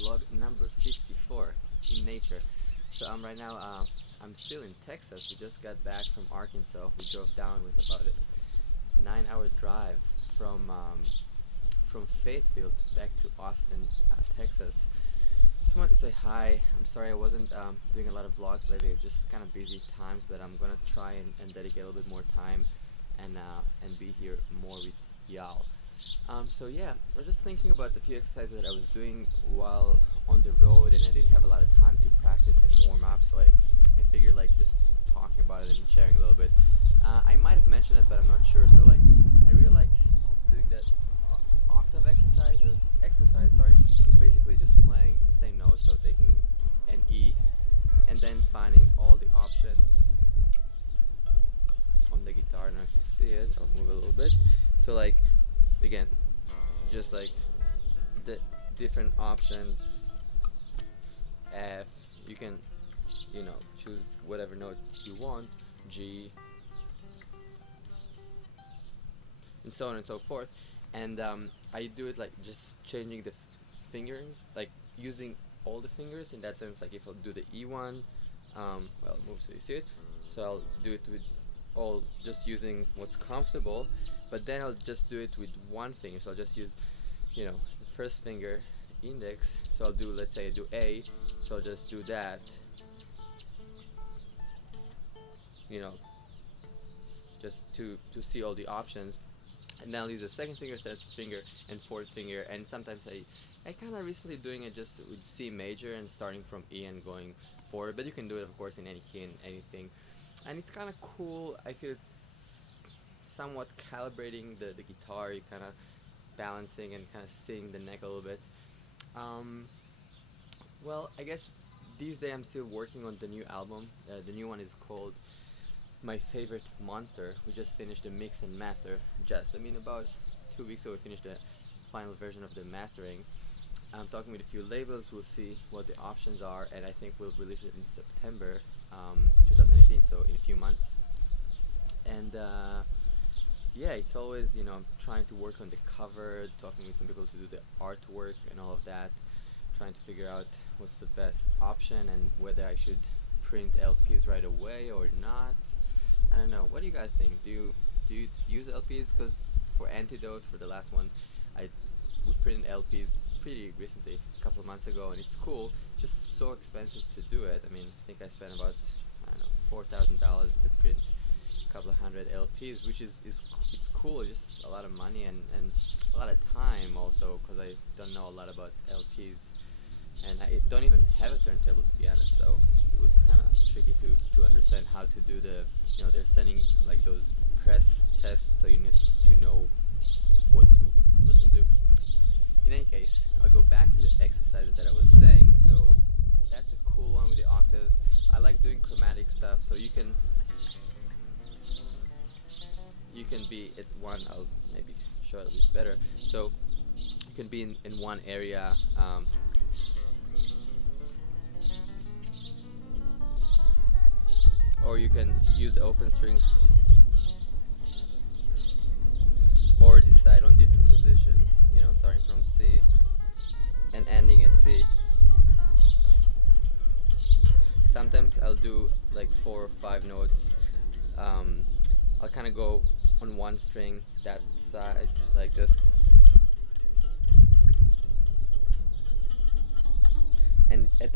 vlog number 54 in nature. So right now I'm still in Texas. We just got back from Arkansas. We drove down. It was about a 9-hour drive from Fayetteville back to Austin, Texas. Just wanted to say hi. I'm sorry I wasn't doing a lot of vlogs lately. Just kind of busy times, but I'm gonna try and dedicate a little bit more time and be here more with y'all. So yeah, I was just thinking about the few exercises that I was doing while on the road, and I didn't have a lot of time to practice and warm up. So I figured like just talking about it and sharing a little bit. I might have mentioned it, but I'm not sure. So like, I really like doing that octave exercise. Sorry, basically just playing the same note. So taking an E, and then finding all the options on the guitar. I don't know if you see it. I'll move a little bit. So like, again, just like the different options. F, you can, choose whatever note you want. G, and so on and so forth. And I do it like just changing the fingering, like using all the fingers in that sense. Like if I'll do the E one, well, move so you see it. So I'll do it with all, just using what's comfortable, but then I'll just do it with one finger. So I'll just use, the first finger, index. So I'll do, let's say I do A, so I'll just do that, just to see all the options. And then I'll use the second finger, third finger, and fourth finger. And sometimes I kind of recently doing it just with C major and starting from E and going forward. But you can do it, of course, in any key and anything. And it's kind of cool. I feel it's somewhat calibrating the guitar. You kind of balancing and kind of seeing the neck a little bit. Well, I guess these days I'm still working on the new album. The new one is called My Favorite Monster. We just finished the mix and master. About 2 weeks ago we finished the final version of the mastering. I'm talking with a few labels. We'll see what the options are, and I think we'll release it in September 2018, so in a few months. And yeah, it's always, I'm trying to work on the cover, talking with some people to do the artwork and all of that, trying to figure out what's the best option and whether I should print LPs right away or not. I don't know. What do you guys think? Do you use LPs? Because for Antidote, for the last one, we printed LPs pretty recently, a couple of months ago, and it's cool. Just so expensive to do it. I think I spent about, $4,000 to print a couple of hundred LPs, which is it's cool. It's just a lot of money and a lot of time also, because I don't know a lot about LPs, and I don't even have a turntable, to be honest. So it was kind of tricky to understand how to do the, they're sending like those press tests, so you need to know what to listen to. In any case, I'll go back to the exercises that I was saying. So that's a cool one with the octaves. I like doing chromatic stuff, so you can be at one. I'll maybe show it a bit better. So you can be in one area. Or you can use the open strings, or decide on different positions, starting from C and ending at C. Sometimes I'll do like 4 or 5 notes. I'll kind of go on one string, that side, like just, and at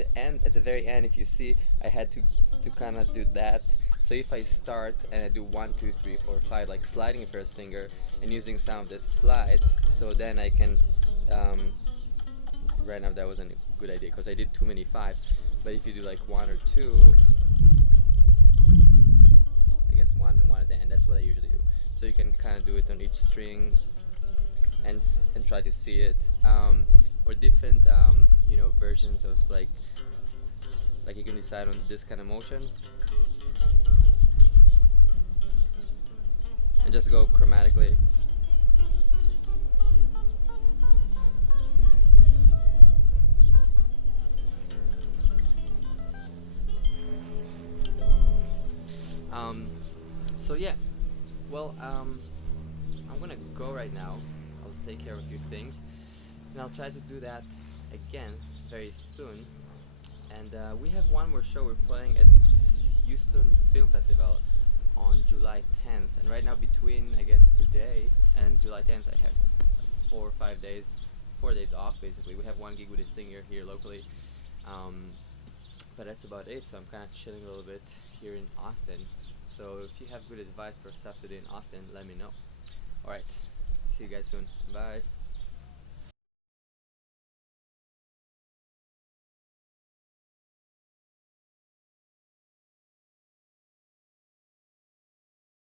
the very end, if you see, I had to kind of do that. So if I start and I do 1, 2, 3, 4, 5, like sliding the first finger and using some of the slide, so then I can, right now that wasn't a good idea because I did too many 5s, but if you do like 1 or 2, I guess 1 and 1 at the end, that's what I usually do. So you can kind of do it on each string and try to see it, or different, versions of like you can decide on this kind of motion and just go chromatically. So yeah, well, I'm gonna go right now. I'll take care of a few things, and I'll try to do that again very soon. And we have one more show. We're playing at Houston Film Festival on July 10th. And right now, between I guess today and July 10th, I have like 4 or 5 days, 4 days off basically. We have one gig with a singer here locally, um, but that's about it. So I'm kind of chilling a little bit here in Austin. So if you have good advice for stuff to do in Austin, let me know. All right, see you guys soon. Bye.